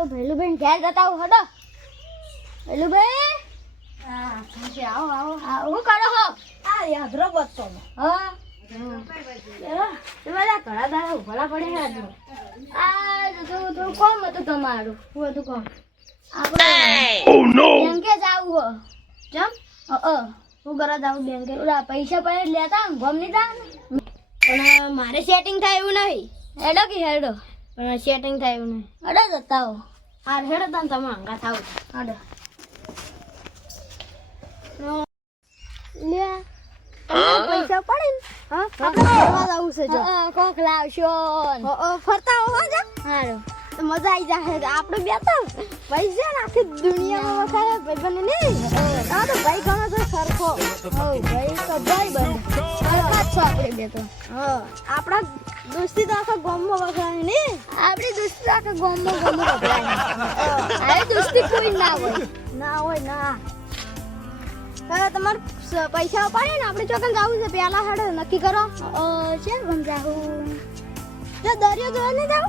તો ભૈલુભાઈ ઘેર જતા આવું હડો. હા આવો આવો. હું કરો હો? આ યાદરો બતો હા. ઘણા દાડા આ તો કોમ હતું તમારું? શું હતું કોમ? આપણે બેંકે જાવું હો. જમ અ હું કરવા જાવું બેંકે. ઓલા પૈસા પડે લેતા ગમ નહીં તા પણ મારે સેટિંગ થાય એવું નહીં. હેડો કે હેડો. પણ સેટિંગ થાય નહીં. હેડો જતા હો આ હેડો તને તમે હંગા થાવ હેડો લે. તમને પૈસા પડે ને? હા? આપણે ફરવા જવું છે જો. કોક લાવશો ને. ફરતા હોવા જા. હારું. મજા આવી જાય આપણે બે તો પૈસા ને આખી દુનિયામાં વખારે ભાઈ બને નહીં તો ભાઈ ગણો તો સરખો. ભાઈ તો ભાઈ બને. સરખા જ છો આપણે બે તો. હા. આપણા દોસ્તી તો આખા ગામમાં વખારે ને? આપણી દોસ્તી આખા ગામમાં ગામમાં ગભરાય આવી દોસ્તી કોઈ ના હોય. ના હોય ના. તમારે પૈસા પાડે ને? આપણે ચોકન જવું છે. પેલા હાડે નક્કી કરો. છે સમજાવું જો દરિયો જોવા ને જાવ?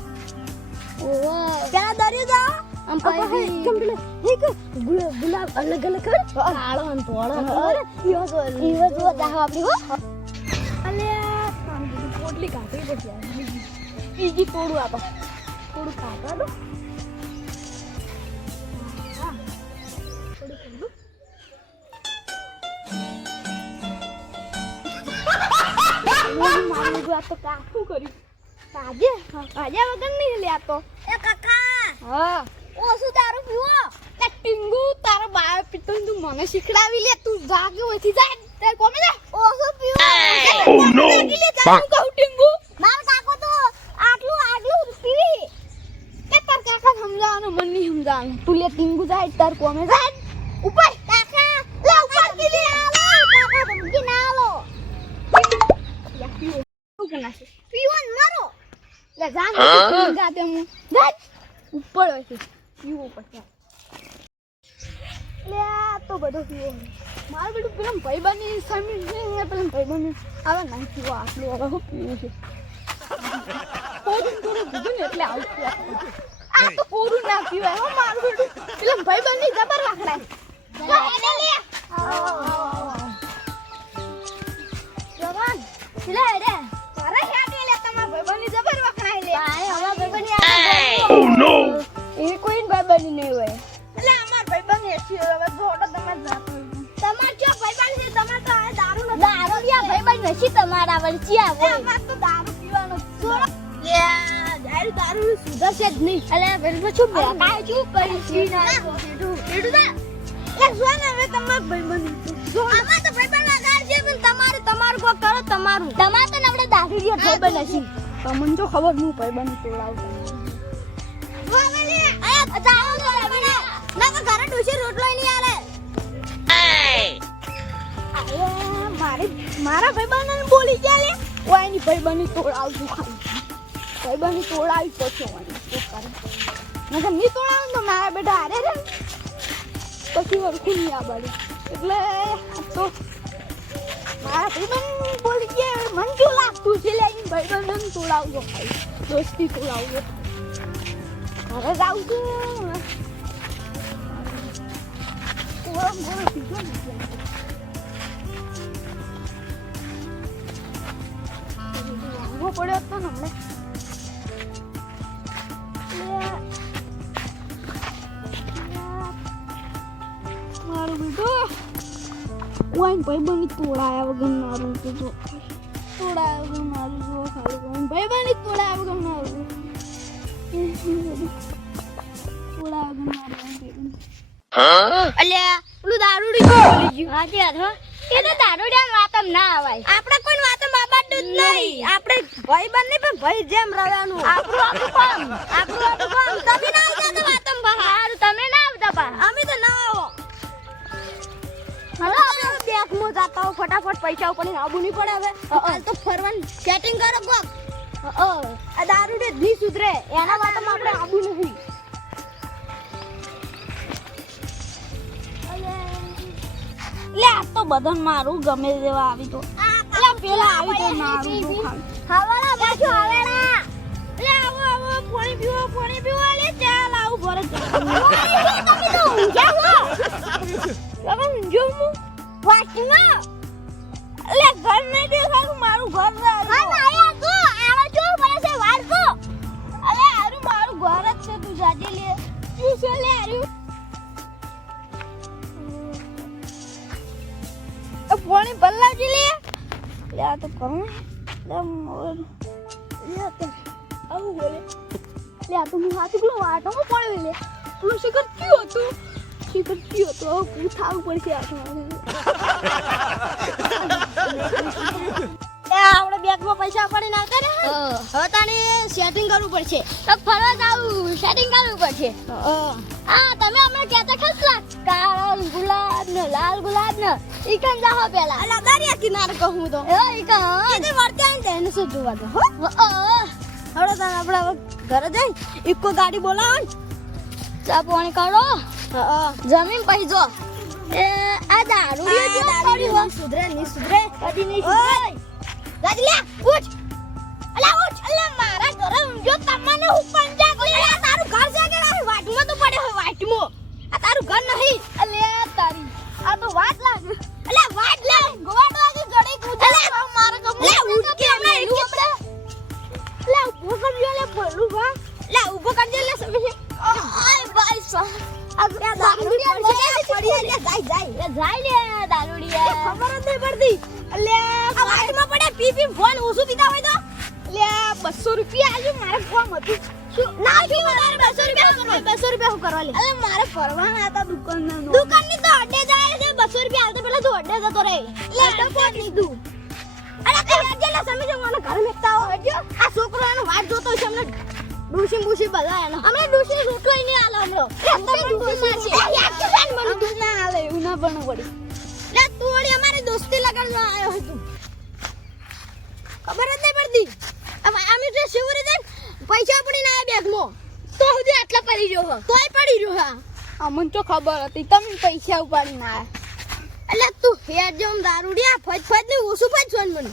ઓહો પેલા દરિયો જાવ આમ પછી કેમ પેલો એક ગુલાબ અલગ અલગ કર કાળો અને ધોળો ઈવો જો ઈવો જો જાવ આપણે હો. ઈજી પોડું આપો. પોડું કાઢવા દો. કર્યું? કાજે? કાજે વગર નહીં એ કાકા! હા. ઓછું દારૂ પીવો? તે ટીંગુ તારો બાયો પીતો તું મને શીખડાવી લે. તું જાગ્યો હોયથી જાય તે કોમે જા. ઓછું પીવો? ઓ નો લે જા તું કહું ટીંગુ માર કાકો તો આટલું આટલું પીવી તે તાર કાકા સમજાવવાનું મન નહીં સમજાવવાનું. તું લે ટીંગુ જાય તાર કોમે જાય. ઉપર કાકા લે ઉપર કીધી આલો. કાકા ધમકી ના આલો. યા પીવો. શું કરના છે? પીવો ને મારો. લે જાન ને જા હું. જાય ઉપર હોય છે. પીવો પછી લે તો બધો પીવો. મારું બધું પેલા ભાઈબાની સામે પેલા ભાઈબાની હવે ના પીવો આટલું હવે હું પીવું છે. એટલે આવું તો ના પીવાય હો મારું. બધું જબર આવો આવો આવો જબર ભાઈ હોય. એટલે અમાર ભાઈબંધ એસી હવે જોડો તમાર જાતો તમાર જો ભાઈબંધ તો આ દારૂ નો દારૂ યા ભાઈબંધ નથી તમારા વળચિયા હોય અમાર તો દારૂ પીવાનો તારું દારૂ સુધરશે જ નહીં. અલે ભાઈ શું બે કાય કરી છી? ના એડું એડું દા એ જો ને હવે તમાર ભાઈબંધ જો આમાં તો ભાઈબંધ આધાર છે પણ તમારે તમારું કો કરો તમારું. તમારે તો આપણે દારૂ રિયો ભાઈબંધ નથી તમને જો ખબર હું ભાઈબંધ તોડાવું ના મારે મારા ભાઈબંધને બોલી ગયા લે ઓય એની બની તોડાવશું ખાલી. ભાઈબંધની તોડાવી પછી મને નકર નહીં તોડાવું તો મારા બેટા હારે રે પછી વરખું નહીં આ બાજુ એટલે તો મારા ભાઈબંધ બોલી ગયા મને કેવું લાગતું છે લે એની ભાઈબંધને તોડાવજો ભાઈ. દોસ્તી તોડાવજો હવે જાઉં છું. ને પડ્યો હતો ને હમણાં. ભાઈબંધી તોડાયા વગર મારું તો જો. તોડાયા વગર મારું જો ખાલી ભાઈબંધ તોડાયા વગર મારું તોડાયા વગર મારું અલ્યા પેલું દારૂડી બોલી ગયું? હાજી હાથ હો? એ તો દારૂડિયા વાતમ ના આવાય આપણે કોઈ વાતમ બાબાડું જ નહીં. આપણે ભાઈ બંને પણ ભાઈ જેમ રહેવાનું. આપણું આપણું કામ. આપણું આપણું કામ. તમે ના આવતા તો વાતમ બહાર. તમે ના આવતા પા અમે તો ના આવો હલો બેંકમાં જાતા હો ફટાફટ પૈસા ઉપર આબુ નહીં પડે હવે. હાલ તો ફરવાનું. સેટિંગ કરો કોક. આ દારૂ ને નહીં સુધરે. એના માટે આપણે આબુ નહીં. લે આ તો બદન મારું ગમે જેવા આવી તો. લે પેલા આવી તો મારું હવાલા પાછું હવાલા લે આવો આવો પાણી પીવો પાણી પીવો લે ચાલ આવું વરસ તમે તો ઊંઘ્યા હો? તમે ઊંઘ્યો હું? વાટમાં ઘર નહીં દેખાતું મારું ઘર આયા તો આવા જો મને છે અલે આરું મારું ઘર જ છે તું જાજે લે. શું છે લે આરું એ પાણી લે. લે આ તો કરું લે મોર. લે આ તો આવું બોલે. લે આ તો હું હાથ પેલો વાટો પડ્યો લે પેલું શું કરતી હતું પડશે આપણે આપણે બેગમાં પૈસા પડી નાખે ને હવે તાણે સેટિંગ કરવું પડશે તો ફરવા જાવું સેટિંગ કરવું પડશે હા તમે હમણાં કહેતા ખસલા કાળો ગુલાબ ને લાલ ગુલાબ ને ઈકન જાહો પેલા દરિયા કિનારે કહું તો એ ઈકન એને વર્તે તેને શું જોવા દે હો હવે તાણે આપણે ઘરે જઈ ઇકો ગાડી બોલાવો ચા પાણી કરો હા જમીન પછી જો. એ આ દારૂ આ જો પડ્યું સુધરે ની સુધરે. કદી નહીં સુધરે. ગાડી લે ઉઠ. અલા ઉઠ. અલા મારા ઘરે ઊંઘ્યો તમને હું પંજા કરી આ તારું ઘર છે કે તારું વાટમાં તો પડે હોય વાટમાં. આ તારું ઘર નહીં. અલે તારી. આ તો વાટ લાગ અલા વાટ લે. ગોવાડો આગે ગડી કૂદે મારા ગમ લે ઉઠ કે હમણાં એક આપણે લે ઊભો કરજો લે ભલું વા લે ઊભો કરજો લે. સમી આય ભાઈ સા આ દારૂ પડશે પડી લે જાય જાય. જાય લે દારૂડિયા. ખબર જ નહીં પડતી. એટલે આ વાટમાં પડે પી પી ફોન ઓછું પીતા હોય તો. લે બસો રૂપિયા આજે મારે ફોન હતું. બસો રૂપિયા શું કરવા લે? અરે મારે ફરવાના હતા દુકાન દુકાનની તો અડ્ડે જાય છે બસો રૂપિયા હાલતો પેલા તો અડ્ડે જતો રહે. એટલે ફોન લીધું અરે તે જેલા સમજો મને ઘર મેકતા હોય આ છોકરો એનો વાટ જોતો છે ડૂસી મુશી બધા એનો અમને ડુશી રોટલો નહીં આલે હમણો. તમને ડૂસી મારશે યાર કે મને તું ના આલે એવું ના બનો પડી લે તું વળી અમારી દોસ્તી લગાડવા આવ્યો હતો. ખબર જ નહીં પડતી. અમે તો શિવરી દે પૈસા પડીને આવ્યા બેગમાં. તો સુધી આટલા પડી રહ્યો હો તોય પડી રહ્યો હા અમને તો ખબર હતી. તમે પૈસા ઉપાડી ના એટલે તું હેર જેમ દારૂડિયા ફજ ફજ ને ઓછું ફજ મને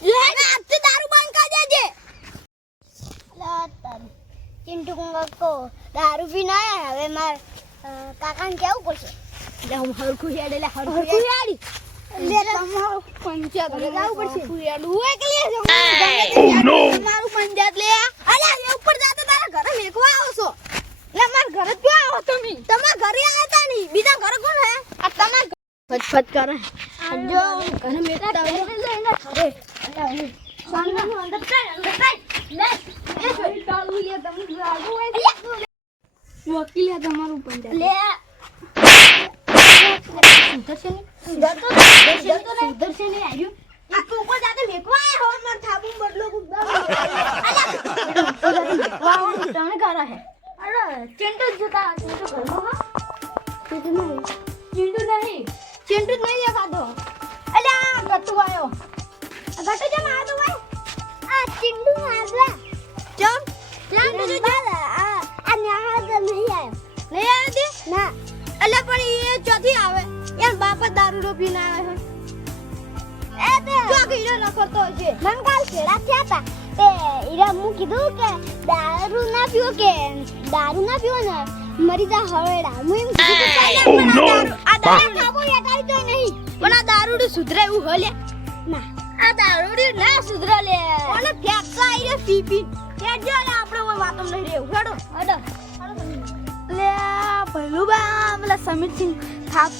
હવે આજથી દારૂ બંધ કરી દેજે ચિંટુ કંગકો દારૂ પીને આયા હવે માર કાકાને કેવું પડશે? એટલે હું હરખું હેડ એટલે હરખું હેડી. લે પંચાયત જવું પડશે. હેડ. હેડ. તમારું પંચાયત લે. અલ્યા ઉપર જાતો તારા ઘરે મેકવા આવો છો. લે માર ઘરે જ ક્યાં આવો તમે? તમારા ઘરે આવ્યા તા નહીં. બીજા ઘરે કોણ હે? આ તમાર ફટફટ કરે. જો ઘરે મેકતા હોય. ઘરે સાંજનું અંદર અંદર ચાલ લે એ છોડી ટાળું લે તમે લાગુ હોય વકીલ તમારું પંચાયત લે સુધરશે નહીં. સુધરશે નહીં આવ્યું આ તું ઉપર જાતે મેકવા હો માર થાબું બદલો કુદા વાહ ચિંટુ નહીં ચિંટુ નહીં ચિંટુ અલ્યા ગટ્ટુ આવ્યો આ કેમ તો ભાઈ આ ચિંટુ આગળ ચમ ચિંટુ જો આ આ ન્યાહા તો નહીં આવ્યો નહીં આવ્યો તે ના અલ્યા પણ એ ચોથી આવે યાર બાપ જ દારૂ નો પીને આવે છે એ તો જો કીડો ન કરતો હશે મન કાલ ખેડા થયા તા તે ઈરા મુ કીધું કે દારૂ ના પીવો કે દારૂ ના પીવો ને મરી જા હવેડા મુ એમ કીધું કે આ દારૂ આ આ ખાબો યટાવી તો નહીં પણ આ દારૂ સુધરે એવું ના આ દારૂ ના સુધરે લે. ઓને ફેફસા આઈ રે પીપી કે જો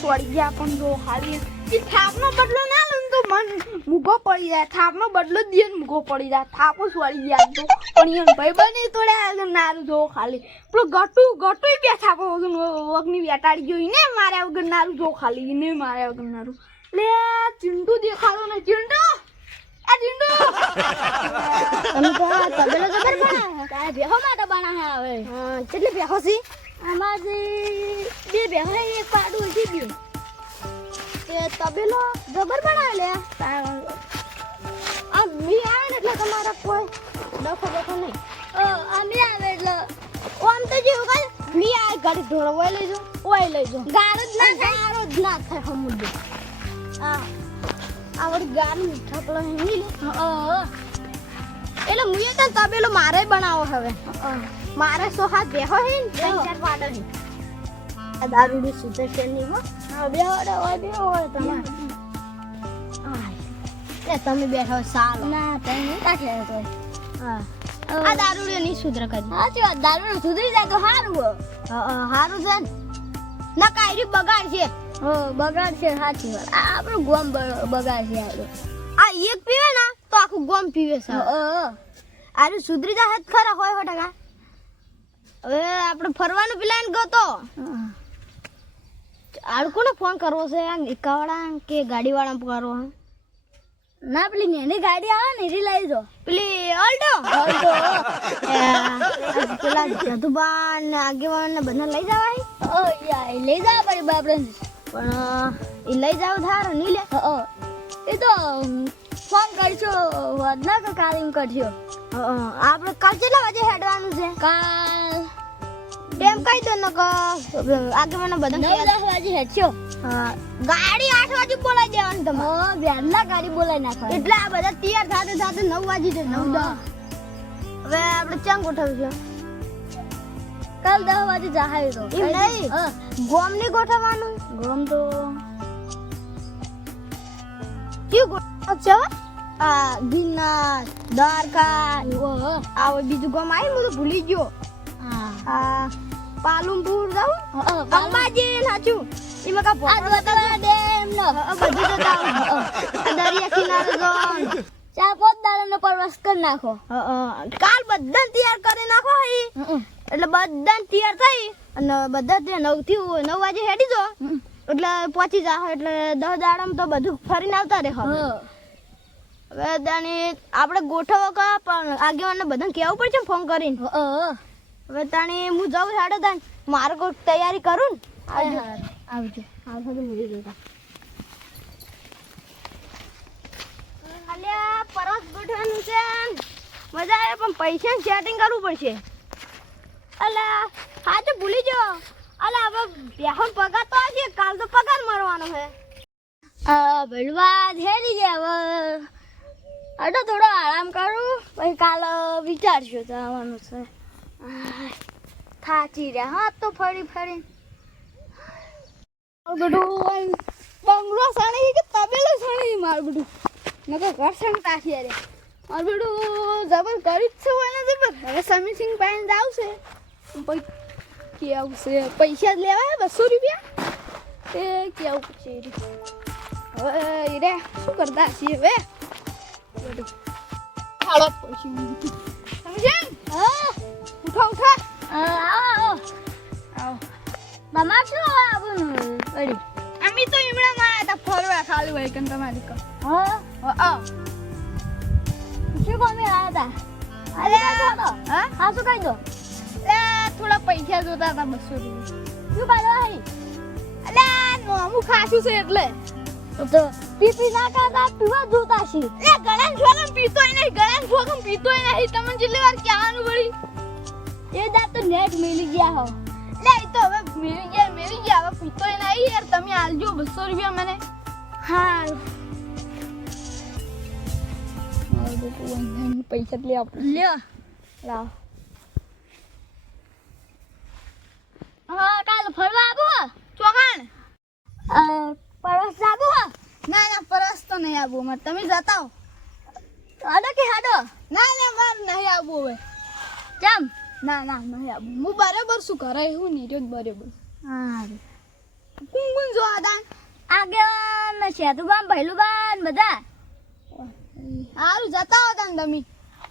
છોડી ગયા પણ જો હાલી થાપનો બદલો ના લો તો મન મૂગો પડી જાય. થાપનો બદલો દે ને પડી જાય. થાપો છોડી ગયા તો ભાઈ બની તોડ્યા નારું જો ખાલી. પેલો ગટુ ગટુ બે થાપો વગની વેટાડી ગયો ને માર્યા વગર નારું જો ખાલી. ને માર્યા વગર નારું. લે, ચિંટુ દેખાડો ને, ચિંટુ! આ બનાવે તારે બેહો માટે બનાવે હવે હા કેટલી બેહો છે બે બેહો એક પાડું છે ગયું તે તબેલો જબર બનાવે આ મી આવે એટલે તમારા કોઈ ડખો ડખો નહીં આ અમે આવે એટલે આમ તો જેવું કાલ મી આ ગાડી ઢોળવાય લેજો ઓય લેજો ગારો જ ના થાય ગારો જ ના થાય હમુદે આ આવડી ગાર મીઠા પેલા હેંગી એટલે મુએ તો તબેલો મારે બનાવો હવે. મારે સો હાથ બેહો હે ને? ત્રણ ચાર પાડો હે આ દારૂડી સુધરશે નહીં હો? હા બે હોય હોય બે હોય તમે. એ તમે બેઠો સારો ના તમે કાઢી તો હા. આ દારૂડી નહીં સુધર કરી. સાચી વાત દારૂ સુધરી જાય તો સારું હો. હારું છે ને. ના કાયરી બગાડ છે. હો બગાડ છે સાચી વાત. આ આપણું ગોમ બગાડ છે આપણું આ એક પીવે ને તો આખું ગોમ પીવે છે. આરે સુધરી જ ખરા હોય હો ટકા હવે આપણે ફરવાનું પ્લાન ગયો આડકોને ફોન કરવો છે? આ એકાવાળા કે ગાડીવાળા કરવો હે ના પેલી નેની ગાડી આવે ને એની લઈ જો. પેલી ઓલ્ડો પેલા જધુબાન ને આગેવાન ને બધા લઈ જવાય? ઓ યાર લઈ જવા પડે બાપરે પણ એ લઈ જાવ થાર નહીં લે. એ તો ફોન કરશો વધના કે કાલીમ કરશો આપણે કાલ કેટલા વાગે હેડવાનું છે? કાલ ટેમ કઈ દો ન આગે મને બધા નવ. દસ વાગે હેડશો. હા, ગાડી આઠ વાગે બોલાવી દેવાની તમે બેનના ગાડી બોલાવી નાખો એટલે આ બધા તૈયાર થાતે સાથે નવ વાગે છે નવ દસ. હવે આપણે ચંગ ગોઠવશું? કાલ દસ વાગે જહાય તો. એમ નહીં. ગોમની ગોઠવવાનું? ગોમ તો કયું ગોઠવશો આ ગિરનાર દ્વારકા આ બીજું ગોમ આવી હું તો ભૂલી ગયો. આ પાલનપુર જાઉં. અંબાજી સાચું એમાં કા દોતરા ડેમ નો. બધું તો જાઉં. દરિયા કિનારે જાઉં ચાર પાંચ દાડાનો પ્રવાસ કરી નાખો. કાલ બધા તૈયાર કરી નાખો એટલે બધાને તૈયાર થઈ. અને બધા તે નવથી નવ વાગે હેડી જો. એટલે પહોંચી જાઓ એટલે દસ દાડામાં તો બધું ફરીને આવતા રહે હવે. હવે તાણી આપણે ગોઠવો કા પણ આગેવાનને બધાને કહેવું પડશે ફોન કરીને. હવે તાણી હું જાઉં સાડે તાણ મારે કોઈ તૈયારી કરું ને. આવજો આવજો ભૂલી જતા અલ્યા પરસ ગોઠવાનું છે મજા આવે પણ પૈસા સેટિંગ કરવું પડશે. અલ્યા હા તો ભૂલી જો અલા, હવે બેહન પગાર તો આજે, કાલ તો પગાર મારવાનો છે. આ ભણવા હેરી ગયા હવે. અડો થોડો આરામ કરું, પછી કાલ વિચારશું તો આવવાનું છે. થાચી રહ્યા, હા, તો ફરી ફરી. બધું બંગલો સણી કે તબેલો સણી મારું બધું. નકર ઘર સણતા છે રે. મારું બધું જબર કરી જ છે હોય ને જબર હવે સિંહ પાઈને છે પછી છે પૈસા જ લેવાય બસો રૂપિયા? એ કેવું છે રે હવે રે શું કરતા છીએ હવે? હાલો. પૈસા સમજે હા. ઉઠો ઉઠો. આવો આવો. તમારે શું આવવાનું વળી અમે તો ઈમડા માં હતા ફરવા ખાલી હોય કન તમારી કન હા? આ શું કોમે આવ્યા હતા? અરે હા? હા શું કહી દો થોડા પૈસા જોતા હતા બસો રૂપિયા શું ભાઈ અલે નોમું ખાસું છે એટલે. તો પીપી ના કાતા પીવા જોતા છે. લે ગળાન છોકમ પીતોય નહીં ગળાન છોકમ પીતોય નહીં. તમને જેટલી વાર કહેવાનું વળી. એ દા તો નેટ મિલી ગયા હો. લે તો હવે મેળી ગયા મેળી ગયા. હવે પીતોય નહીં યાર. તમે આલજો બસો રૂપિયા મને. હા પૈસા લે આપણે લ્યો. લાવ હા કાલ ફરવા આવો. ચોકાણ પરસ આવો ના ના પરસ તો નહીં આવું. મત તમે જતા હો. હાડો કે હાડો? ના ના મારે નહીં આવું હવે. કેમ ના ના નહીં આવું. હું બરાબર શું કરે હું નહીં જ બરાબર. હા. કું કું જો આદાન આગેવાન સેતુબાન ભૈલુબાન બધા. સારું જતા હતા ને તમે.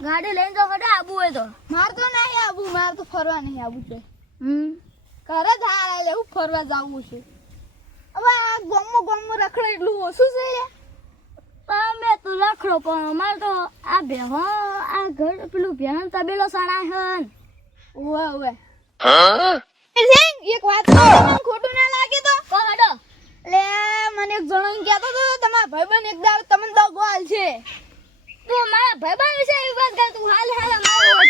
ગાડી લઈને તો હડે આબુ હોય તો. મારે તો નહીં આવું મારે તો ફરવા નહીં આવું છે. હમ. ઘરે જ હાર એટલે હું ફરવા જાવું છે. હવે આ ગમો ગોમમાં રખડે એટલું ઓછું છે. અમે તમે તો રખડો પણ અમારે તો આ ભેહો આ ઘર પેલું ભેહન તબેલો સણાય હન. ઓવે ઓવે. એ એક વાત ખોટું ના લાગે તો? તો હડો? લે મને એક જણો કહેતો હતો તમારા ભાઈબંધ એક દાવ તમને દગો હાલ છે. તું મારા ભાઈબંધ વિશે એવી વાત કર તું હાલ હાલ મારું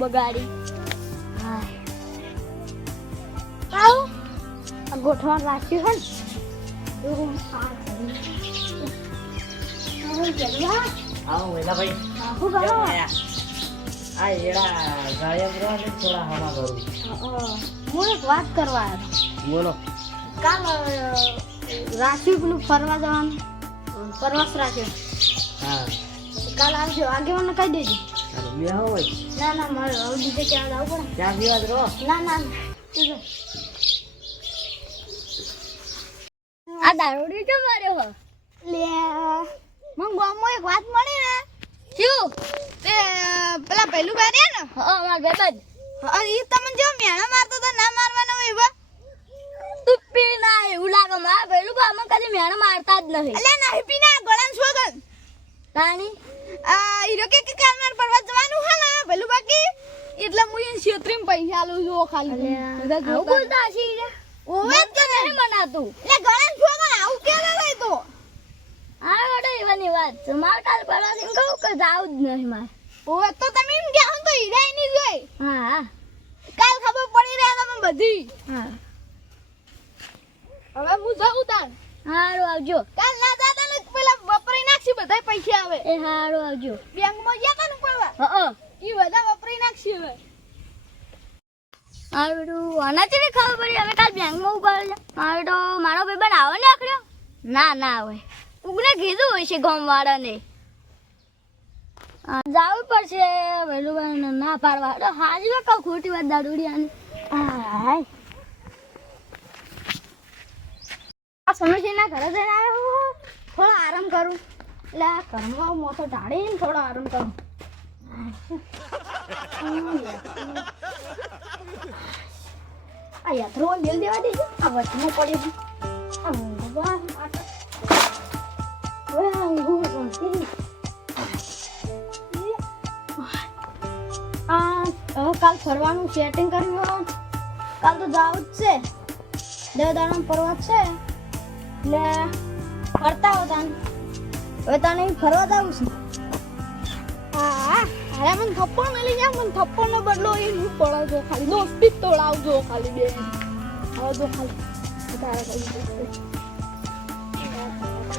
બગાડી. ગોઠવણ રાખ્યું હે ને? જલવા. આવો વેલા ભાઈ. શું કરો? આ એડા ગાળિયા ને થોડા હવા કરું હું એક વાત કરવા આવ્યો. બોલો. કાલ રાખ્યું પેલું ફરવા જવાનું. પ્રવાસ રાખ્યો. હા. કાલ આવજો. આગેવાન કહી દેજો. ચાલો બે હોય ના ના મારે હવે બીજે ક્યાં જવું પડે? ચા પીવા રહો. ના ના ના. તું જા. આ દારૂડી કેમ માર્યો હો? લે. મને ગામમાં એક વાત મળી ને. શું? તે પેલા પહેલું બાર રહ્યા ને? હા માર ભાઈબંધ હા, ઈ તમને જો મેણા મારતો તો ના મારવાનો હોય તું પી ના એવું લાગે મારા ભાઈલું બા અમે કદી મેણ મારતા જ નહીં. એટલે નહીં પીના ગળાન સ્વગન તાણી? આ હીરો કે કે માર જવાનું? હે ને પેલું બાકી. એટલે હું એ ક્ષેત્રીમાં પૈસા આલું છું ખાલી બધા બોલતા હશે ઓવે જ મને નહીં મનાતું. લે ગળાન સ્વગન આવું કે લઈ તો? આ વડે એવાની વાત. છે મારે કાલ કહું કે જાવ જ નહીં મારે. ઓવે તો તમે એમ ને તો હીરાય નહીં જોઈ. હા હા. કાલ ખબર પડી રહે તમે બધી. હા. હવે હું જાઉં તાર. હારું આવજો. કાલ ના દાદા ને પેલા વપરાઈ નાખશી બધા પૈસા આવે. એ હારું આવજો. બેંકમાં ગયા તા ને પડવા હા ઈ બધા વપરાઈ નાખશી હવે. મારું આનાથી બી ખબર પડી. હવે કાલ બેંકમાં ઊભા છે મારો તો મારો ભાઈબંધ આવે ને આખડ્યો ના ના આવે. ઉગને કીધું હોય છે ગામવાળાને. આ જાવું પડશે. ના પાડવા. હાજી કહું ખોટી વાત દારૂડિયાની. હાય. આ સમસ્યાના ઘરે જઈને આવ્યો. થોડો આરામ કરું. એટલે આ ઘરમાં મોટો ઢાળીને થોડો આરામ કરું. આ યાત્રો લેલ દેવા દેજો આ વચમાં પડે છે. આ માટે. આ કાલ ફરવાનું સેટિંગ કર્યું. કાલ તો જાવ જ છે. દાડા પર્વત છે. એટલે ફરતા હોતા હવે તને ફરવા જવું છે. હા અરે મને થપ્પડ મળી ગયા મને થપ્પડ નો બદલો એ હું પડો છો ખાલી. દોસ્તી તોડાવજો ખાલી બે. હવે જો ખાલી તારા કઈ દોસ્તી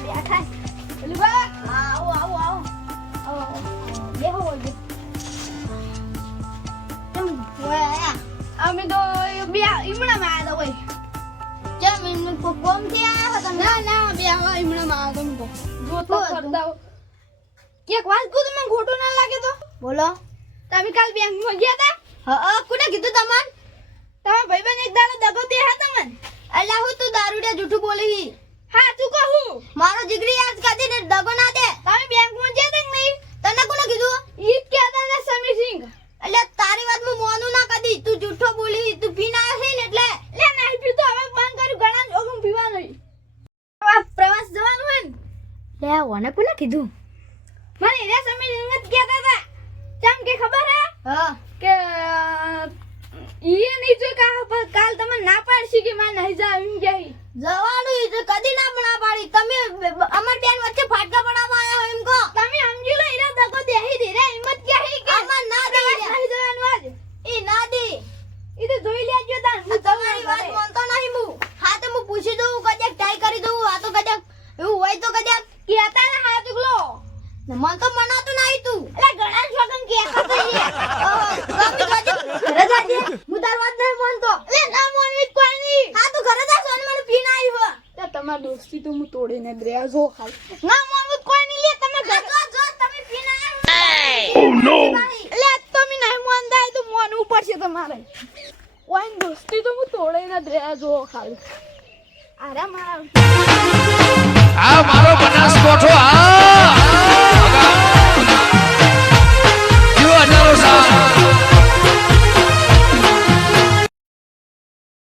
બેઠા બા. આવો આવો આવો. આવો. બેહો કેમ? અમે તો બે ઈમણા માં આયા હોય એમને કો- કોમથી આયા હતા ના ના બે આવા ઈમણા માં આયા તમે જો તો શું હતું? ફરતા હો. એક વાત કહું તમને ખોટું ના લાગે તો? બોલો. તમે કાલ બેંકમાં ગયા તા? હા કોને કીધું તમાર? તમારા ભાઈબંધ એક દાડો દગો દે હા તમને? અલ્લા હું તું દારૂડિયા જૂઠું બોલી હા. તું કહું મારો જીગરી આજ કદી ને દગો ના દે. તમે બેંકમાં ગયા તા નહીં? તને કોને કીધું? ઈ જ કહેતા હતા સમીર સિંહ એટલે તારી વાત હું મોનું ના કદી. તું જૂઠો બોલી તું પીના છે ને એટલે લે નહીં પીતો હવે બંધ કર્યું ઘણા જોગમ પીવા નહીં પ્રવાસ પ્રવાસ જવાનું હોય ને ઓને કોને કીધું. મને સમીર સિંહ જ કહેતા હતા કેમ કે ખબર હે? હા. કે ઈએ નહીં જો કા કાલ તમે ના પાડશી કે માં નહીં જાવ એમ કે જવાનું ઈ તો કદી ના બના પાડી. તમે અમર બેન વચ્ચે ફાટકા પડાવવા આયા હો એમ કહો. તમે સમજી લો ઈરા દગો દેહી દે રે હિંમત કે હી કે. અમાર ના દે નહીં જવાનું આજ. ઈ ના દે. ઈ તો જોઈ લેજો તાન હું તમારી વાત માનતો નહીં હું. હા તો હું પૂછી દઉં કદાચ ટ્રાય કરી દઉં આ તો કદાચ એવું હોય તો કદાચ કહેતા ને હાથ ઉગલો. મન તો મનાતું નહીં તું એટલે ઘણા છોકન કે ઘરે જાજે હું તાર વાત નહીં માનતો. એટલે ના માનવી કોઈ નહીં. હા તું ઘરે જા સોન મને પીને આવી હો તે તમાર દોસ્તી તો હું તોડીને જ રહ્યા જો ખાલી ના માનવું કોઈ નહીં. લે તમે હા, ઘરે જો જો તમે પીને આવ્યા એટલે નો તો તમે નહીં માનતા તો ઉપર છે તમારે. કોઈ દોસ્તી તો હું તોડીને જ રહ્યા જો ખાલી આ મારો બનાસકોઠો આ જો અનારો સાસ